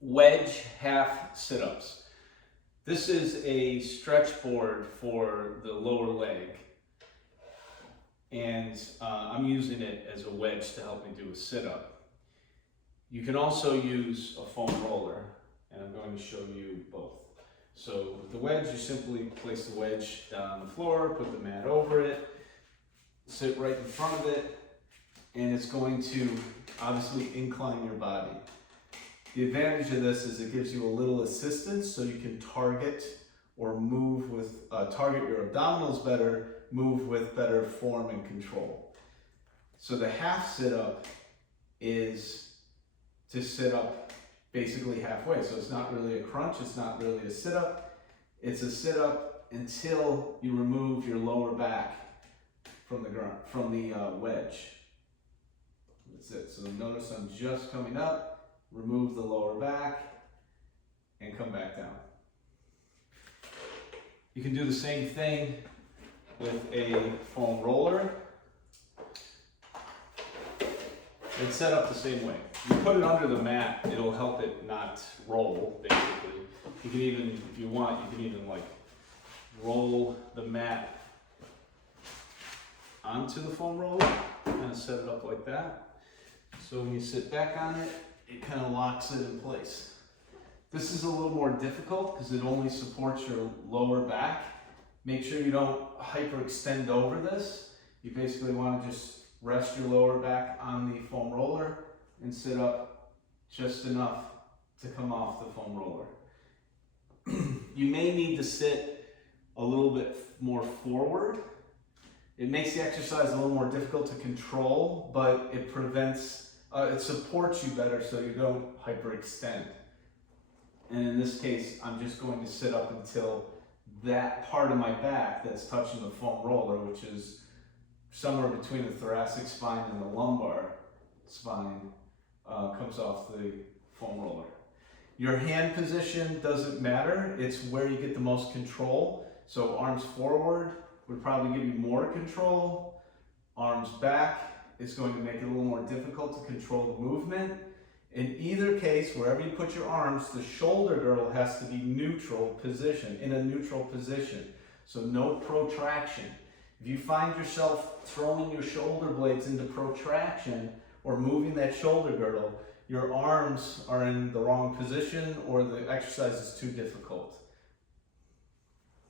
Wedge Half Sit Ups. This is a stretch board for the lower leg, and I'm using it as a wedge to help me do a sit-up. You can also use a foam roller, and I'm going to show you both. So with the wedge, you simply place the wedge down on the floor, put the mat over it, sit right in front of it, and it's going to obviously incline your body. The advantage of this is it gives you a little assistance so you can target or move with, target your abdominals better, move with better form and control. So the half sit up is to sit up basically halfway. So it's not really a crunch, it's not really a sit up. It's a sit up until you remove your lower back from the ground, from the wedge. That's it. So notice I'm just coming up, remove the lower back, and come back down. You can do the same thing with a foam roller. It's set up the same way. You put it under the mat, it'll help it not roll, basically. You can even, if you want, you can even like roll the mat onto the foam roller, kind of set it up like that. So when you sit back on it, it kind of locks it in place. This is a little more difficult because it only supports your lower back. Make sure you don't hyperextend over this. You basically want to just rest your lower back on the foam roller and sit up just enough to come off the foam roller. You may need to sit a little bit more forward. It makes the exercise a little more difficult to control, but it prevents, it supports you better so you don't hyperextend. And in this case, I'm just going to sit up until that part of my back that's touching the foam roller, which is somewhere between the thoracic spine and the lumbar spine, comes off the foam roller. Your hand position doesn't matter. It's where you get the most control. So arms forward would probably give you more control. Arms back is going to make it a little more difficult to control the movement. In either case, wherever you put your arms, the shoulder girdle has to be neutral position, in a neutral position. So no protraction. If you find yourself throwing your shoulder blades into protraction or moving that shoulder girdle, your arms are in the wrong position or the exercise is too difficult.